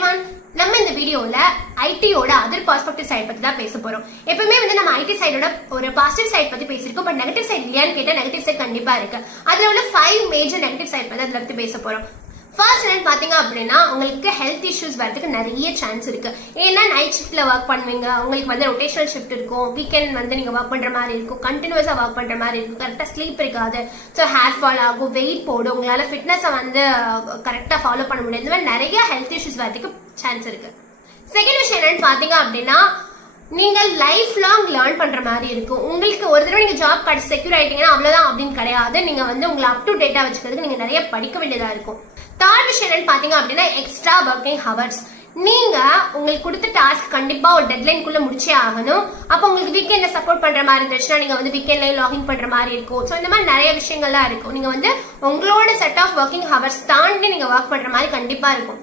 everyone. நம்ம இந்த வீடியோல ஐடியோட அதர் பெர்ஸ்பெக்டிவ் சைடு பத்தி தான் பேச போறோம். எப்பவுமே நம்ம ஐடி சைடோட ஒரு பாசிட்டிவ் சைடு பத்தி பேசிருக்கோம். பட் நெகட்டிவ் சைடு இல்லையான்னு கேட்டா நெகட்டிவ் சைடு கண்டிப்பா இருக்கு. அதுல உள்ள 5 மேஜர் நெகட்டிவ் சைடு பத்தி அதுல பத்தி பேச போறோம். ஃபர்ஸ்ட் என்னன்னு பாத்தீங்க அப்படின்னா உங்களுக்கு ஹெல்த் இஷ்யூஸ் வரதுக்கு நிறைய சான்ஸ் இருக்கு. ஏன்னா நைட் ஷிஃப்ட்ல ஒர்க் பண்ணுவீங்க, உங்களுக்கு ரொட்டேஷனல் ஷிஃப்ட் இருக்கும், வீக்கெண்ட் நீங்க ஒர்க் பண்ற மாதிரி இருக்கும், கண்டினியூஸா ஒர்க் பண்ற மாதிரி இருக்கும், கரெக்டா ஸ்லீப் இருக்காது, ஸோ ஹேர் ஃபால் ஆகும், வெயிட் போடும், உங்களால ஃபிட்னஸை கரெக்டா ஃபாலோ பண்ண முடியாது. இந்த மாதிரி நிறைய ஹெல்த் இஷ்யூஸ் வரதுக்கு சான்ஸ் இருக்கு. செகண்ட் விஷயம் என்னன்னு பாத்தீங்க அப்படின்னா நீங்க லைஃப் லாங் லேர்ன் பண்ற மாதிரி இருக்கும். உங்களுக்கு ஒரு தடவை நீங்க ஜாப் கிடைச்சி செக்யூர் ஆயிட்டீங்கன்னா அவ்வளவுதான் அப்படின்னு கிடையாது. நீங்க உங்களை அப் டு டேட்டா வச்சுக்கிறதுக்கு நீங்க நிறைய படிக்க வேண்டியதா இருக்கும். தேர்ட் விஷயம் என்னன்னு பாத்தீங்க அப்படின்னா எக்ஸ்ட்ரா ஒர்க்கிங் ஹவர்ஸ். நீங்க உங்களுக்கு கொடுத்த டாஸ்க் கண்டிப்பா ஒரு டெட்லைன்குள்ள முடிச்சே ஆகணும். அப்ப உங்களுக்கு வீக்கெண்ட்ல சப்போர்ட் பண்ற மாதிரி இருந்துச்சுன்னா நீங்க வீக்கெண்ட்லயே லாகின் பண்ற மாதிரி இருக்கும். சோ இந்த மாதிரி நிறைய விஷயங்கள்லாம் இருக்கும். நீங்க உங்களோட செட் ஆஃப் ஒர்க்கிங் ஹவர்ஸ் தாண்டி நீங்க ஒர்க் பண்ற மாதிரி கண்டிப்பா இருக்கும்.